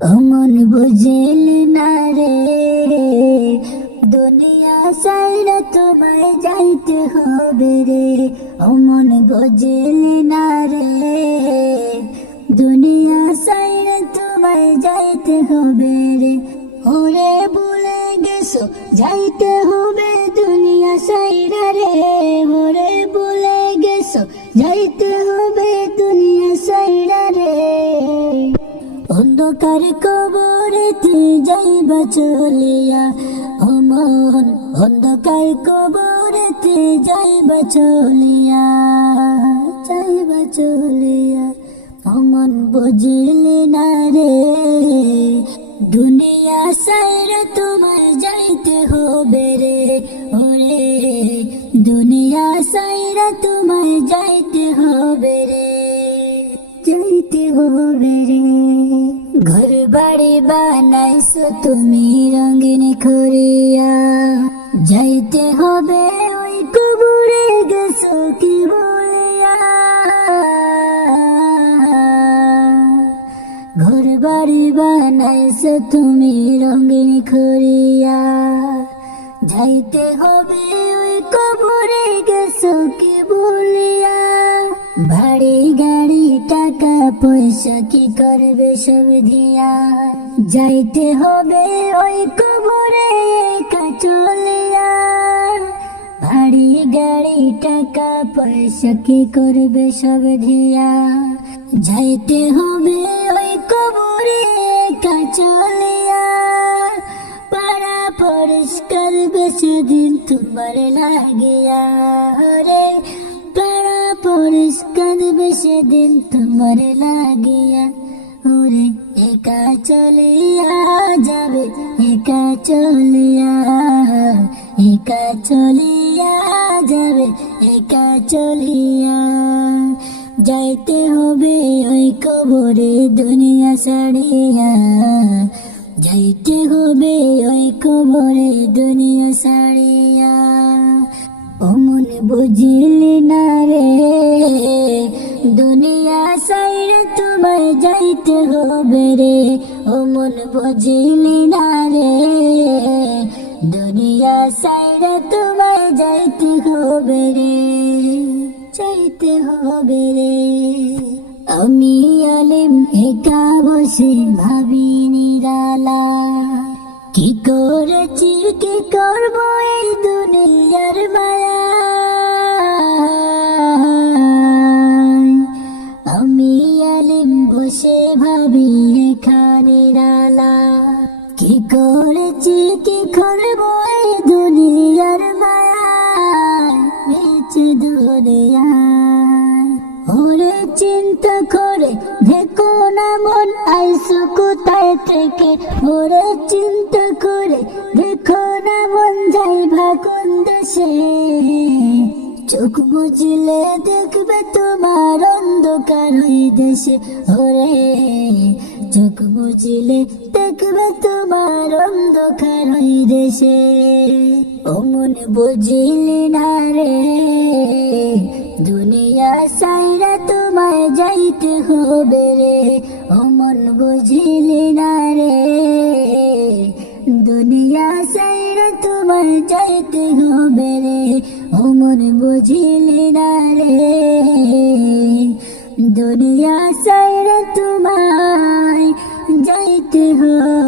অমন বুঝিলি না রে দুনিয়া সাইরা তোমায় যাইতে হবে রে অমন বুঝিলি না রে দুনিয়া সাইরা তোমায় যাইতে হবে রে ওরে বলে গেছো যাইতে হবে দুনিয়া সাইরা রে ওরে বলে গেছো যাইতে অন্ধকার কবরেতে যাইবা চলিয়া, অমন অন্ধকার কবরেতে যাইবা চলিয়া যাইবা চলিয়া, অমন বুঝিলি না রে। দুনিয়া সাইরে তোমার যাইতে হবে রে, ওরে। দুনিয়া সাইরে তোমায় যাইতে হবে রে, যাইতে হবে রে। ঘর বাড়ি বানাইছো তুমি রঙিন করিয়া যাইতে হবে ওই কবরে গেছো কি বলিয়া ঘর বাড়ি বানাইছো তুমি রঙিন করিয়া যাইতে হবে ওই কবরে গেছো কি বলিয়া বাড়ি পয়সা কি করবে সব দিয়া যাইতে হবে ওই কবরে একা চলিয়া। বাড়ি গাড়ি, টাকা, পয়সা কি করবে সব দিয়া যাইতে হবে ওই কবরে একা চলিয়া। পাড়া পরিষ্কার বেশি দিন তোমার লাগিয়া। রে পাড়া পরিষ্কার বেশি দিন তোমার লাগিয়া ওরে একা চলিয়া যাবে একা চলিয়া একা চলিয়া যাবে একা চলিয়া যাইতে হবে ওই কবরে দুনিয়া ছাড়িয়া যাইতে হবে ওই কবরে দুনিয়া ছাড়িয়া অমন বুঝিলি না রে যাইতে হবে রে অমন বুঝিলি না রে। দুনিয়া সাইরে তোমায় যাইতে হবে রে, যাইতে হবে রে। আমি আলিম, একা বসে ভাবি নিরালা। কি করেছি, কি করব এই দুনিয়ার মায়া করেছি কি করব এই দুনিয়ার মায়া বেঁচে দুনিয়া ওরে চিন্তা করে দেখো না মন, আইসু কোথায় থেকে? ওরে চিন্তা করে দেখো না মন, যাই ভাগুন দেশে চোখ বুঝলে দেখবে তোমার অন্ধকার ওই দেশে। ওরে চোখ বুঝলে তোমার অন্ধকার ওই দেশে। অমন বুঝিলি না রে, দুনিয়া সাইরা তোমায় যাইতে হবে রে। অমন বুঝিলি না রে, দুনিয়া সাইরা তোমায় যাইতে হবে রে। অমন বুঝিলি না রে, দুনিয়া সাইরা তোমায় যাইতে হবে।